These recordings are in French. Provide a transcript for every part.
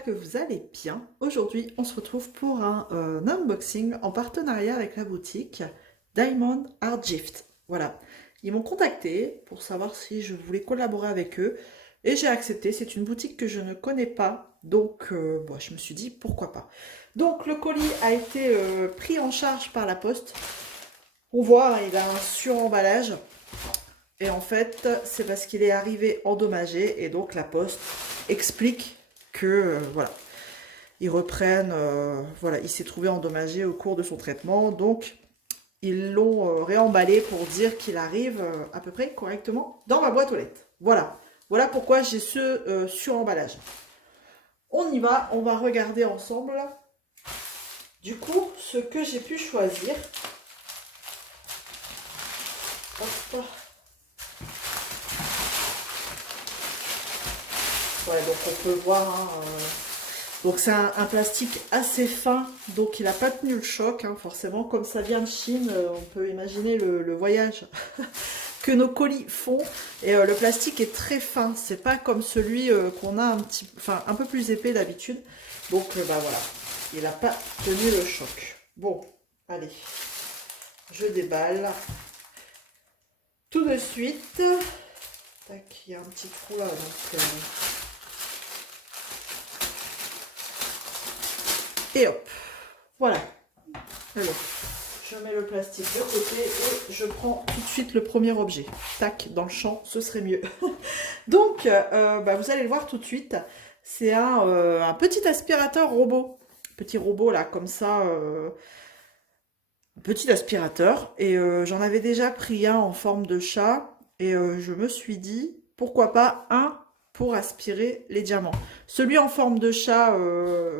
j'espère que vous allez bien. Aujourd'hui, on se retrouve pour un unboxing en partenariat avec la boutique Diamond Art Gift. Voilà, ils m'ont contacté pour savoir si je voulais collaborer avec eux et j'ai accepté. C'est une boutique que je ne connais pas, donc bon, je me suis dit pourquoi pas. Donc le colis a été pris en charge par la poste. On voit, hein, il a un suremballage. Et en fait, c'est parce qu'il est arrivé endommagé et donc la poste explique que voilà, ils reprennent, voilà, il s'est trouvé endommagé au cours de son traitement, donc ils l'ont réemballé pour dire qu'il arrive à peu près correctement dans ma boîte aux lettres. Voilà, voilà pourquoi j'ai ce suremballage. On y va, on va regarder ensemble. Du coup, ce que j'ai pu choisir. Hop. Ouais, donc on peut voir, hein, donc c'est un plastique assez fin, donc il n'a pas tenu le choc, hein, forcément, comme ça vient de Chine, on peut imaginer le voyage que nos colis font, et le plastique est très fin, c'est pas comme celui qu'on a un peu plus épais d'habitude, donc bah voilà, il n'a pas tenu le choc. Bon, allez, je déballe tout de suite. Tac, il y a un petit trou là, donc... Et hop, voilà. Alors, je mets le plastique de côté et je prends tout de suite le premier objet. Tac, dans le champ, ce serait mieux. Donc, bah, vous allez le voir tout de suite. C'est un petit aspirateur robot. Petit robot là, comme ça. Un petit aspirateur. Et j'en avais déjà pris un en forme de chat. Et je me suis dit, pourquoi pas un pour aspirer les diamants. Celui en forme de chat,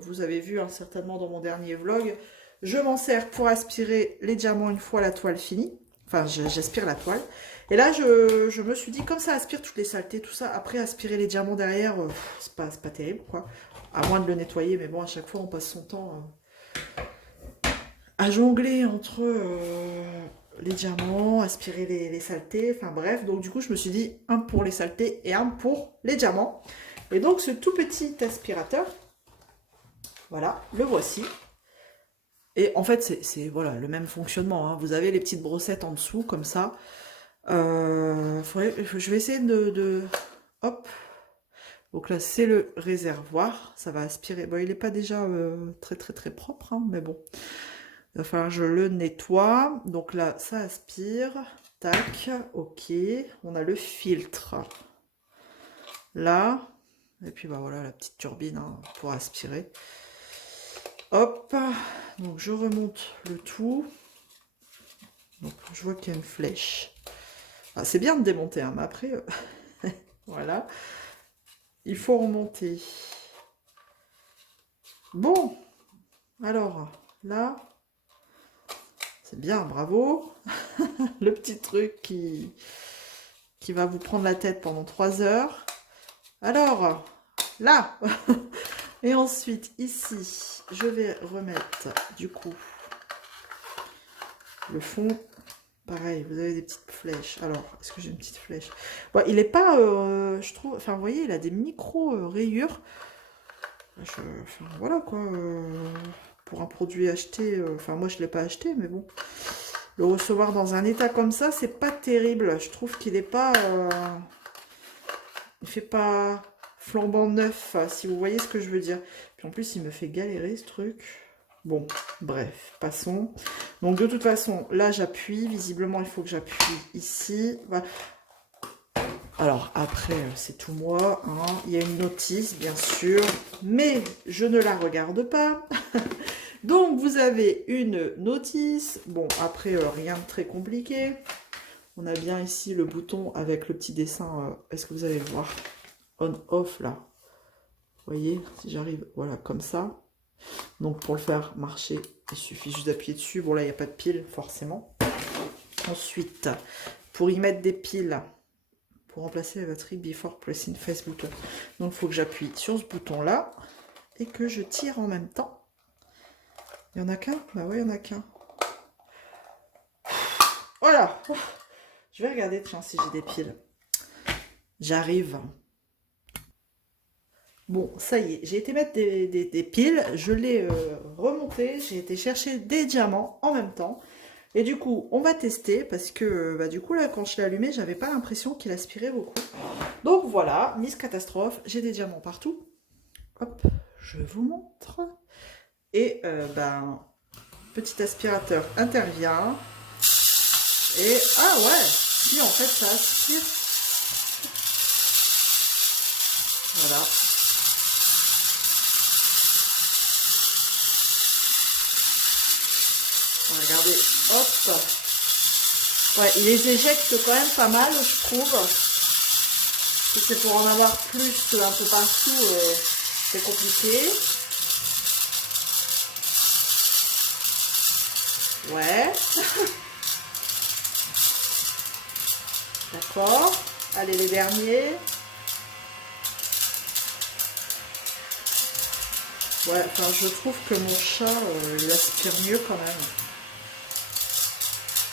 vous avez vu hein, certainement dans mon dernier vlog, je m'en sers pour aspirer les diamants une fois la toile finie. Enfin, j'aspire la toile. Et là, je me suis dit, comme ça aspire toutes les saletés, tout ça, après aspirer les diamants derrière, c'est pas terrible, quoi. À moins de le nettoyer, mais bon, à chaque fois, on passe son temps à jongler entre les diamants, aspirer les saletés, enfin bref. Donc du coup, je me suis dit un pour les saletés et un pour les diamants. Et donc ce tout petit aspirateur, voilà, le voici. Et en fait, c'est voilà, le même fonctionnement. Hein. Vous avez les petites brossettes en dessous, comme ça. Je vais essayer Hop. Donc là, c'est le réservoir. Ça va aspirer. Bon, il n'est pas déjà très propre, hein, mais bon. Il va falloir que je le nettoie. Donc là, ça aspire. Tac, ok. On a le filtre. Là. Et puis bah voilà, la petite turbine hein, pour aspirer. Hop. Donc je remonte le tout. Donc je vois qu'il y a une flèche. Ah, c'est bien de démonter, hein, mais après, voilà. Il faut remonter. Bon. Alors, là... C'est bien, bravo. Le petit truc qui va vous prendre la tête pendant 3 heures. Alors, là. Et ensuite, ici, je vais remettre, du coup, le fond. Pareil, vous avez des petites flèches. Alors, est-ce que j'ai une petite flèche? Bon, il n'est pas, je trouve... Enfin, vous voyez, il a des micro-rayures. Enfin, voilà, quoi. Pour un produit acheté... Enfin, moi, je ne l'ai pas acheté, mais bon... Le recevoir dans un état comme ça, c'est pas terrible. Je trouve qu'il est pas... il fait pas flambant neuf, si vous voyez ce que je veux dire. Puis en plus, il me fait galérer ce truc. Bon, bref, passons. Donc de toute façon, là, j'appuie. Visiblement, il faut que j'appuie ici. Voilà. Alors après, c'est tout moi. Hein. Il y a une notice, bien sûr. Mais je ne la regarde pas. Donc, vous avez une notice. Bon, après, rien de très compliqué. On a bien ici le bouton avec le petit dessin. Est-ce que vous allez le voir? On-off, là. Vous voyez, si j'arrive, voilà, comme ça. Donc, pour le faire marcher, il suffit juste d'appuyer dessus. Bon, là, il n'y a pas de pile, forcément. Ensuite, pour y mettre des piles, pour remplacer la batterie before pressing face button. Donc, il faut que j'appuie sur ce bouton-là et que je tire en même temps. Il n'y en a qu'un? Bah oui, il n'y en a qu'un. Voilà. Je vais regarder, tiens, si j'ai des piles. J'arrive. Bon, ça y est, j'ai été mettre des piles, je l'ai remonté, j'ai été chercher des diamants en même temps. Et du coup, on va tester parce que bah, du coup, là, quand je l'ai allumé, j'avais pas l'impression qu'il aspirait beaucoup. Donc voilà, Miss Catastrophe, j'ai des diamants partout. Hop, je vous montre. Et ben, petit aspirateur intervient. Et ah ouais, si en fait ça aspire. Voilà. Regardez, hop. Ouais, il les éjecte quand même pas mal, je trouve. Si c'est pour en avoir plus un peu partout, c'est compliqué. Ouais. D'accord. Allez, les derniers. Ouais, enfin, je trouve que mon chat, il aspire mieux quand même.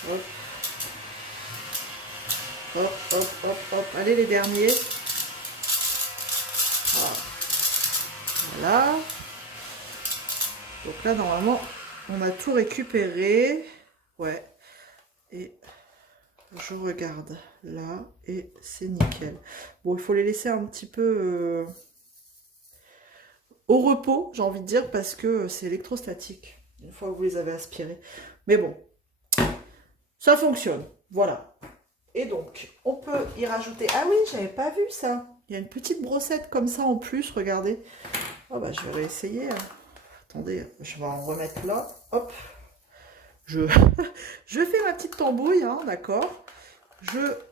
Hop. Hop, hop, hop, hop. Allez, les derniers. Voilà. Donc là, normalement, on a tout récupéré. Ouais. Et je regarde là et c'est nickel. Bon, il faut les laisser un petit peu au repos, j'ai envie de dire, parce que c'est électrostatique une fois que vous les avez aspirés. Mais bon, ça fonctionne. Voilà. Et donc, on peut y rajouter... Ah oui, j'avais pas vu ça. Il y a une petite brossette comme ça en plus, regardez. Oh bah, je vais réessayer. Hein. Attendez, je vais en remettre là. Hop. Je fais ma petite tambouille, hein, d'accord.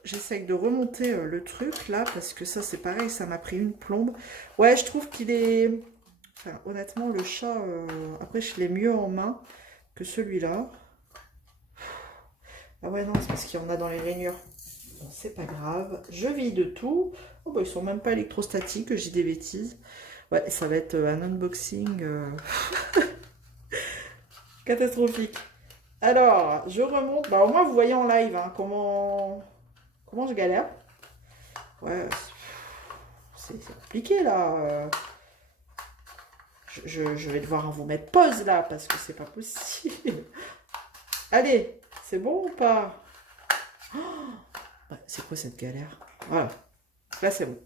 J'essaye de remonter le truc là, parce que ça, c'est pareil, ça m'a pris une plombe. Ouais, je trouve qu'il est... Enfin, honnêtement, le chat, après, je l'ai mieux en main que celui-là. Ah ouais, non, c'est parce qu'il y en a dans les rainures. Bon, c'est pas grave. Je vide tout. Oh, bah, ils sont même pas électrostatiques, j'ai des bêtises. Ouais, ça va être un unboxing catastrophique. Alors, je remonte. Bah, au moins, vous voyez en live hein, comment je galère. Ouais, c'est compliqué là. Je vais devoir vous mettre pause là parce que c'est pas possible. Allez, c'est bon ou pas? Ouais, c'est quoi cette galère? Voilà, là c'est bon.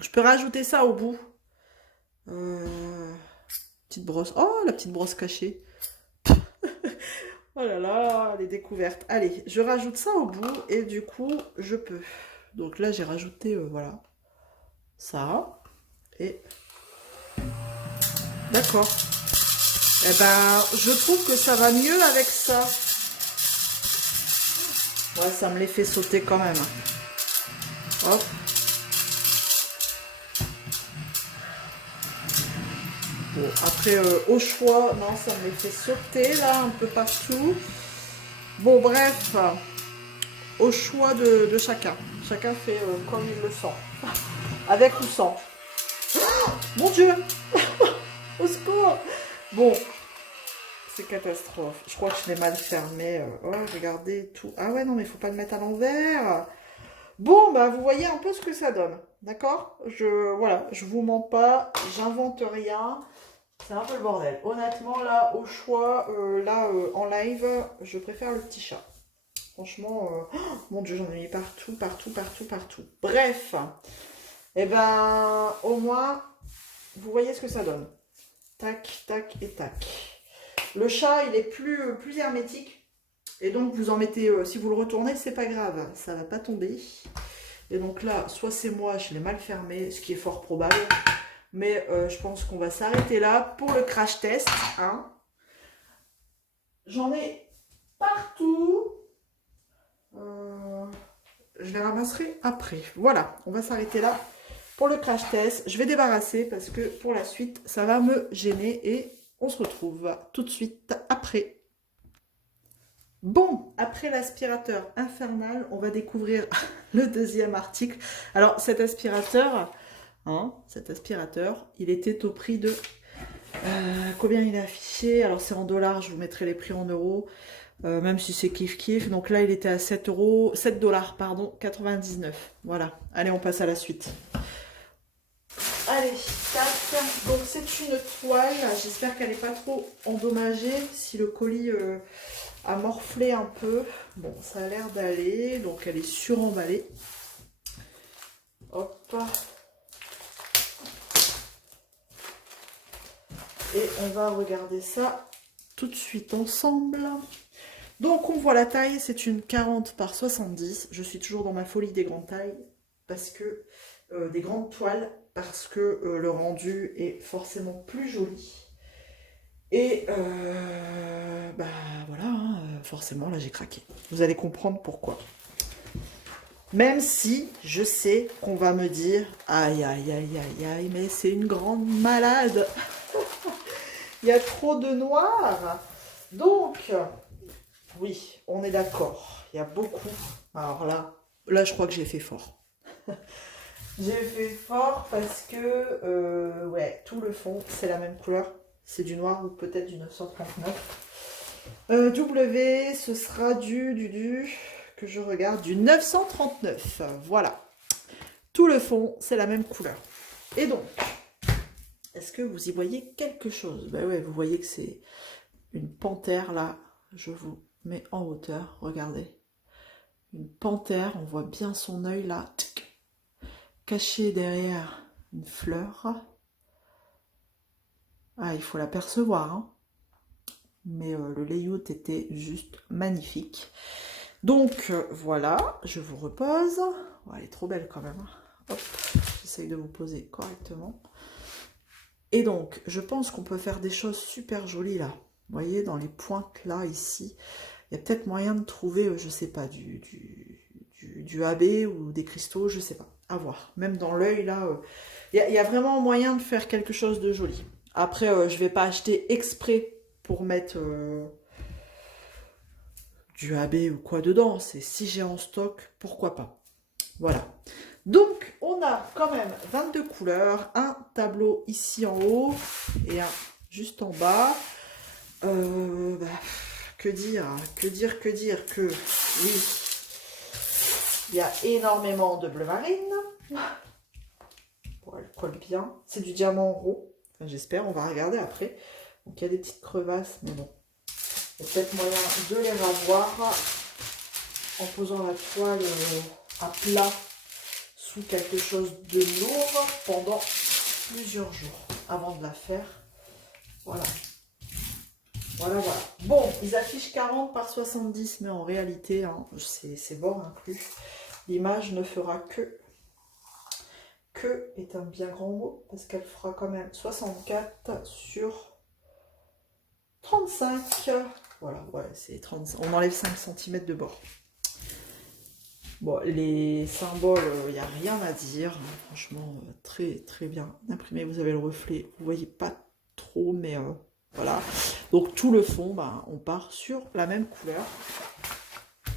Je peux rajouter ça au bout. Petite brosse. Oh, la petite brosse cachée. Oh là là, les découvertes. Allez, je rajoute ça au bout et du coup, je peux. Donc là, j'ai rajouté, voilà, ça. Et... D'accord. Eh ben, je trouve que ça va mieux avec ça. Ouais, ça me les fait sauter quand même. Hop. Bon, après, au choix, non, ça me les fait sauter, là, un peu partout. Bon, bref, au choix de chacun. Chacun fait comme il le sent. Avec ou sans. Oh, mon Dieu. Au secours. Bon, c'est catastrophe. Je crois que je l'ai mal fermé. Oh, regardez tout. Ah ouais, non, mais il faut pas le mettre à l'envers. Bon, bah, vous voyez un peu ce que ça donne. D'accord? Voilà, je vous mens pas, j'invente rien. C'est un peu le bordel. Honnêtement, là, au choix, en live, je préfère le petit chat. Franchement, oh, mon Dieu, j'en ai mis partout, partout, partout, partout. Bref, et ben, au moins, vous voyez ce que ça donne. Tac, tac et tac. Le chat, il est plus hermétique. Et donc, vous en mettez, si vous le retournez, c'est pas grave, ça va pas tomber. Et donc là, soit c'est moi, je l'ai mal fermé, ce qui est fort probable. Mais je pense qu'on va s'arrêter là pour le crash test. Hein. J'en ai partout. Je les ramasserai après. Voilà, on va s'arrêter là pour le crash test. Je vais débarrasser parce que pour la suite, ça va me gêner. Et on se retrouve tout de suite après. Bon, après l'aspirateur infernal, on va découvrir le deuxième article. Alors, cet aspirateur, il était au prix de... combien il est affiché? Alors, c'est en dollars, je vous mettrai les prix en euros, même si c'est kiff-kiff. Donc là, il était à 7 dollars, pardon, 99. Voilà. Allez, on passe à la suite. Allez. Allez, tac. Donc c'est une toile. J'espère qu'elle n'est pas trop endommagée. Si le colis a morflé un peu. Bon, ça a l'air d'aller. Donc elle est suremballée. Hop. Et on va regarder ça tout de suite ensemble. Donc on voit la taille, c'est une 40 par 70. Je suis toujours dans ma folie des grandes tailles. Parce que des grandes toiles. Parce que le rendu est forcément plus joli. Et bah voilà, hein, forcément là j'ai craqué. Vous allez comprendre pourquoi. Même si je sais qu'on va me dire aïe aïe aïe aïe aïe, mais c'est une grande malade. Il y a trop de noir. Donc oui, on est d'accord. Il y a beaucoup. Alors là je crois que j'ai fait fort. J'ai fait fort parce que ouais, tout le fond c'est la même couleur. C'est du noir ou peut-être du 939. W, ce sera que je regarde, du 939. Voilà. Tout le fond, c'est la même couleur. Et donc, est-ce que vous y voyez quelque chose? Ben ouais, vous voyez que c'est une panthère là. Je vous mets en hauteur, regardez. Une panthère, on voit bien son œil là, caché derrière une fleur. Ah, il faut l'apercevoir, hein. Mais le layout était juste magnifique. Donc voilà, je vous repose. Oh, elle est trop belle quand même. Hop, j'essaye de vous poser correctement. Et donc, je pense qu'on peut faire des choses super jolies là. Vous voyez, dans les pointes là, ici, il y a peut-être moyen de trouver, je sais pas, du AB ou des cristaux, je sais pas. À voir. Même dans l'œil là, il y a vraiment moyen de faire quelque chose de joli. Après, je vais pas acheter exprès pour mettre du AB ou quoi dedans. C'est si j'ai en stock, pourquoi pas. Voilà. Donc, on a quand même 22 couleurs. Un tableau ici en haut et un juste en bas. Que dire que oui, il y a énormément de bleu marine. Bon, elle colle bien. C'est du diamant rond. Enfin, j'espère, on va regarder après. Donc, il y a des petites crevasses, mais bon. Il y a peut-être moyen de les ravoir en posant la toile à plat sous quelque chose de lourd pendant plusieurs jours avant de la faire. Voilà. Voilà, voilà. Bon, ils affichent 40 par 70, mais en réalité, hein, c'est bord inclus. L'image ne fera que est un bien grand mot, parce qu'elle fera quand même 64 sur 35. Voilà, ouais, c'est 35. On enlève 5 cm de bord. Bon, les symboles, il n'y a rien à dire. Franchement, très très bien imprimé. Vous avez le reflet, vous voyez pas trop, mais voilà. Donc tout le fond, bah, on part sur la même couleur.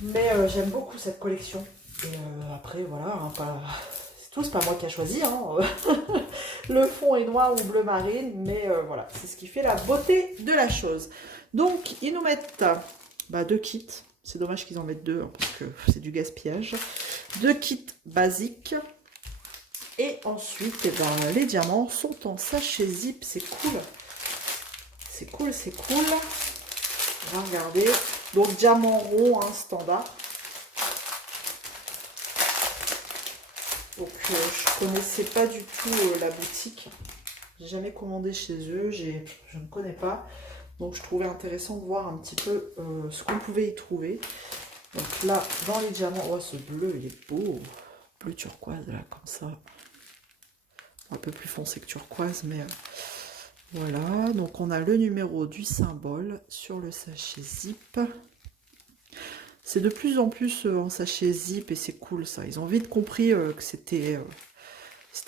Mais j'aime beaucoup cette collection. Et après, voilà, hein, c'est pas moi qui a choisi. Hein. Le fond est noir ou bleu marine, mais voilà, c'est ce qui fait la beauté de la chose. Donc, ils nous mettent deux kits. C'est dommage qu'ils en mettent deux, hein, parce que c'est du gaspillage. 2 kits basiques. Et ensuite, eh ben, les diamants sont en sachet zip. C'est cool. C'est cool, c'est cool. On va regarder. Donc, diamant rond, hein, standard. Donc, je connaissais pas du tout la boutique. J'ai jamais commandé chez eux. Je ne connais pas. Donc, je trouvais intéressant de voir un petit peu ce qu'on pouvait y trouver. Donc là, dans les diamants, oh, ce bleu, il est beau. Bleu turquoise, là, comme ça. Un peu plus foncé que turquoise, mais voilà. Donc, on a le numéro du symbole sur le sachet zip. C'est de plus en plus en sachet zip et c'est cool, ça. Ils ont vite compris que c'était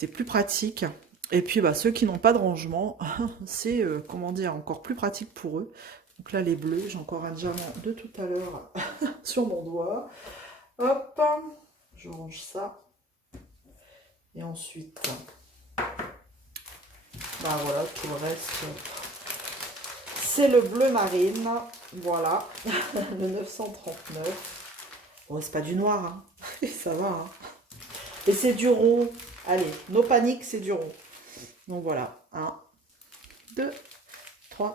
plus pratique. Et puis, ceux qui n'ont pas de rangement, c'est, comment dire, encore plus pratique pour eux. Donc là, les bleus, j'ai encore un diamant de tout à l'heure sur mon doigt. Hop, je range ça. Et ensuite, voilà, tout le reste, c'est le bleu marine. Voilà, le 939. Bon, c'est pas du noir, hein. Ça va, hein. Et c'est du rond. Allez, no panique, c'est du rond. Donc voilà, 1, 2, 3,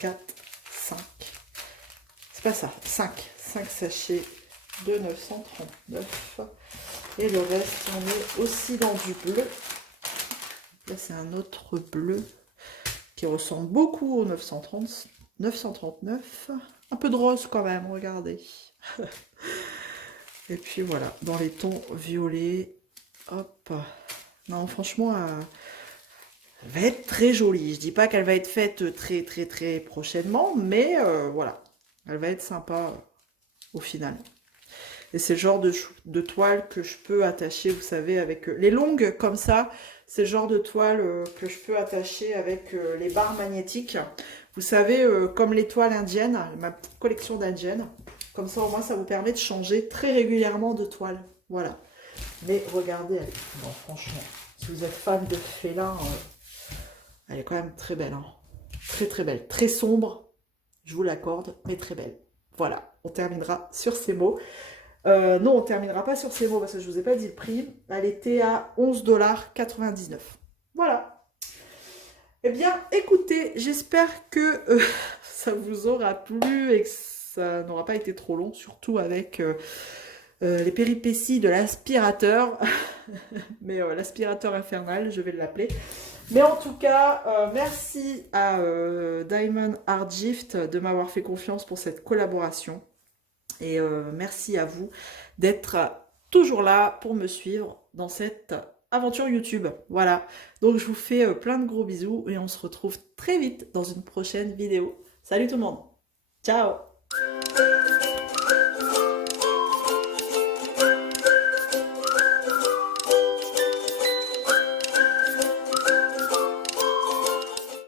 4, 5. C'est pas ça, 5 sachets de 939. Et le reste, on est aussi dans du bleu. Là, c'est un autre bleu qui ressemble beaucoup au 939. Un peu de rose quand même, regardez. Et puis voilà, dans les tons violets. Hop. Non, franchement, elle va être très jolie. Je dis pas qu'elle va être faite très prochainement, mais voilà. Elle va être sympa au final. Et c'est le genre de toile que je peux attacher, vous savez, avec les longues comme ça. C'est le genre de toile que je peux attacher avec les barres magnétiques. Vous savez, comme les toiles indiennes, ma petite collection d'indiennes. Comme ça, au moins, ça vous permet de changer très régulièrement de toile. Voilà. Mais regardez, bon, franchement, si vous êtes fan de félin, elle est quand même très belle. Hein. Très belle. Très sombre, je vous l'accorde, mais très belle. Voilà, on terminera sur ces mots. Non, on ne terminera pas sur ces mots parce que je ne vous ai pas dit le prix. Elle était à 11,99 $. Voilà. Eh bien, écoutez, j'espère que ça vous aura plu et que ça n'aura pas été trop long, surtout avec les péripéties de l'aspirateur. Mais l'aspirateur infernal, je vais l'appeler. Mais en tout cas, merci à Diamond Art Gift de m'avoir fait confiance pour cette collaboration. Et merci à vous d'être toujours là pour me suivre dans cette aventure YouTube. Voilà, donc je vous fais plein de gros bisous et on se retrouve très vite dans une prochaine vidéo. Salut tout le monde, ciao!